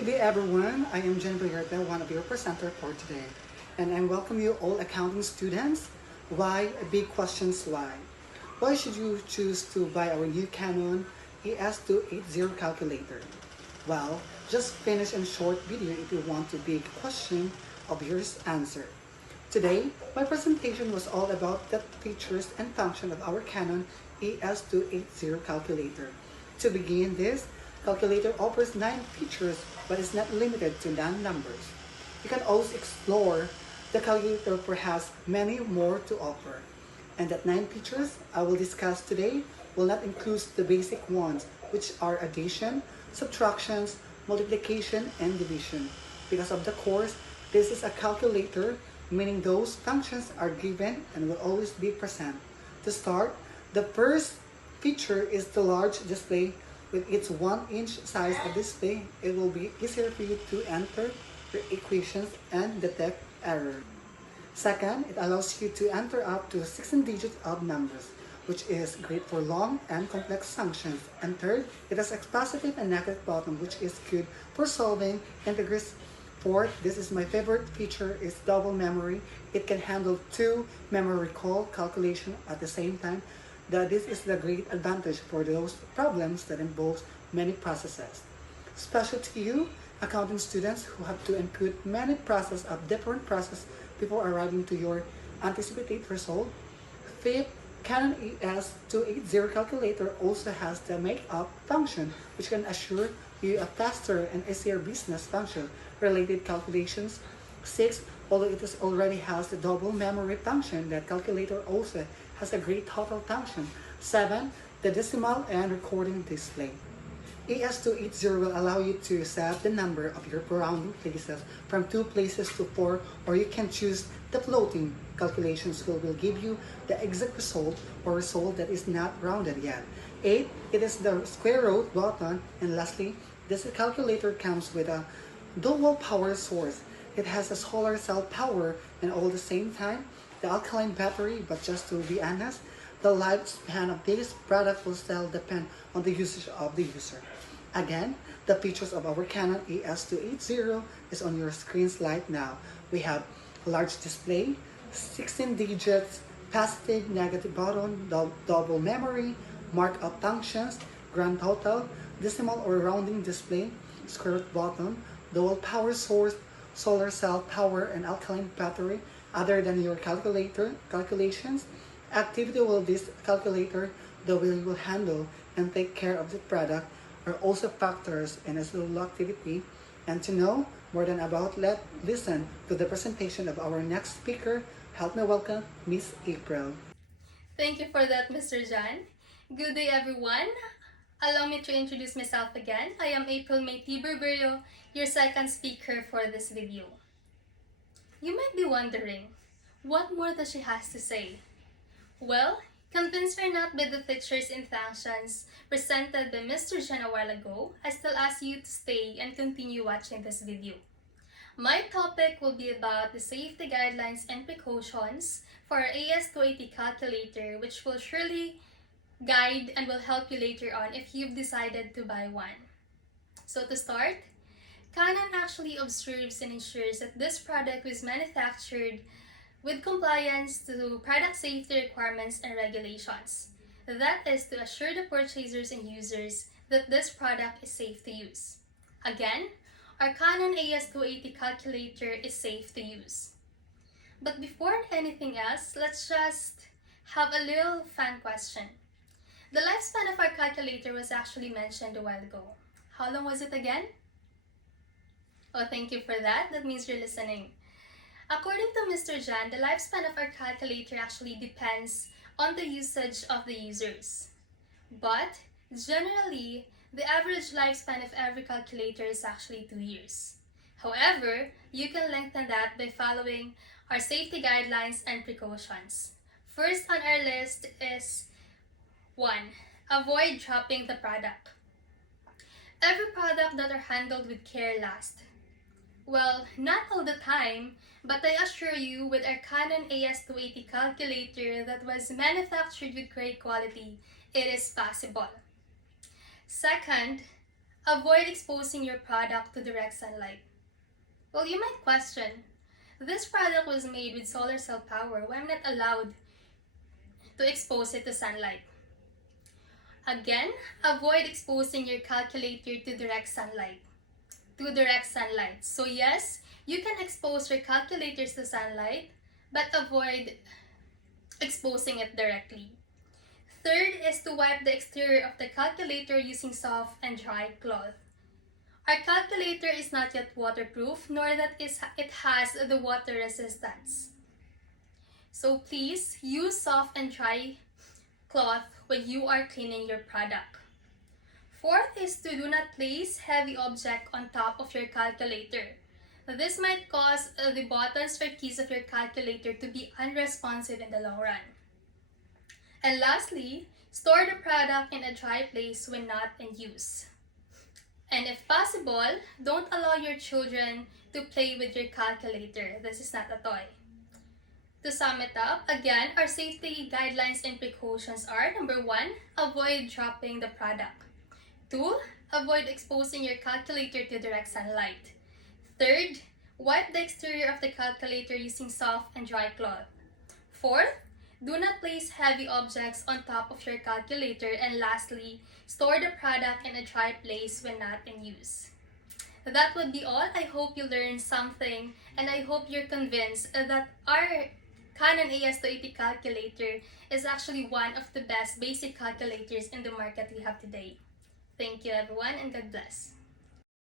Good day everyone, I am Berberio, one of your presenters for today. And I welcome you all accounting students. Why? Big questions why? Why should you choose to buy our new Canon ES280 calculator? Well, just finish in short video if you want a big question of yours answer. Today, my presentation was all about the features and function of our Canon ES280 calculator. To begin this, calculator offers 9 features but is not limited to non-numbers. You can also explore the calculator for has many more to offer. And that 9 features I will discuss today will not include the basic ones, which are addition, subtractions, multiplication, and division. Because of the course, this is a calculator, meaning those functions are given and will always be present. To start, the first feature is the large display. With its 1-inch size of display, it will be easier for you to enter your equations and detect error. Second, it allows you to enter up to 16 digits of numbers, which is great for long and complex functions. And third, it has a positive and negative button, which is good for solving integers. Fourth, this is my favorite feature, is double memory. It can handle 2 memory recall calculation at the same time. This is the great advantage for those problems that involve many processes. Special to you, accounting students who have to input many processes of different processes before arriving to your anticipated result. Fifth, Canon ES280 calculator also has the make-up function, which can assure you a faster and easier business function related calculations. Six, although it already has the double memory function, that calculator also has a great total function. 7. The decimal and recording display. ES280 will allow you to set the number of your rounding places from 2 places to 4, or you can choose the floating calculations which will give you the exact result or result that is not rounded yet. 8. It is the square root button. And lastly, this calculator comes with a dual power source. It has a solar cell power and all the same time the alkaline battery, but just to be honest, the lifespan of this product will still depend on the usage of the user. Again, the features of our Canon ES280 is on your screens right now. We have a large display, 16 digits, positive, negative button, double memory, markup functions, grand total, decimal or rounding display, square root button, dual power source, solar cell power, and alkaline battery. Other than your calculations, activity will this calculator, the way you will handle and take care of the product, are also factors in its little activity. And to know more than about, listen to the presentation of our next speaker. Help me welcome Miss April. Thank you for that, Mr. John. Good day, everyone. Allow me to introduce myself again. I am April Berberio, your second speaker for this video. You might be wondering, what more does she has to say? Well, convinced or not by the features and functions presented by Mr. John a while ago, I still ask you to stay and continue watching this video. My topic will be about the safety guidelines and precautions for our AS280 calculator, which will surely guide and will help you later on if you've decided to buy one. So to start, Canon actually observes and ensures that this product was manufactured with compliance to product safety requirements and regulations. That is to assure the purchasers and users that this product is safe to use. Again, our Canon AS280 calculator is safe to use. But before anything else, let's just have a little fun question. The lifespan of our calculator was actually mentioned a while ago. How long was it again? Oh, thank you for that. That means you're listening. According to Mr. Jan, the lifespan of our calculator actually depends on the usage of the users. But generally, the average lifespan of every calculator is actually 2 years. However, you can lengthen that by following our safety guidelines and precautions. First on our list is 1. Avoid dropping the product. Every product that are handled with care lasts. Well, not all the time, but I assure you with our Canon AS280 calculator that was manufactured with great quality, it is possible. Second, avoid exposing your product to direct sunlight. Well, you might question, this product was made with solar cell power, why am I not allowed to expose it to sunlight? Again, avoid exposing your calculator to direct sunlight. So yes, you can expose your calculators to sunlight, but avoid exposing it directly. Third is to wipe the exterior of the calculator using soft and dry cloth. Our calculator is not yet waterproof, nor that it has the water resistance. So please use soft and dry cloth when you are cleaning your product. Fourth is to do not place heavy object on top of your calculator. This might cause the buttons or keys of your calculator to be unresponsive in the long run. And lastly, store the product in a dry place when not in use. And if possible, don't allow your children to play with your calculator. This is not a toy. To sum it up, again, our safety guidelines and precautions are: number 1, avoid dropping the product. 2, avoid exposing your calculator to direct sunlight. Third, wipe the exterior of the calculator using soft and dry cloth. Fourth, do not place heavy objects on top of your calculator. And lastly, store the product in a dry place when not in use. That would be all. I hope you learned something, and I hope you're convinced that our Canon AS280 calculator is actually one of the best basic calculators in the market we have today. Thank you everyone, and God bless.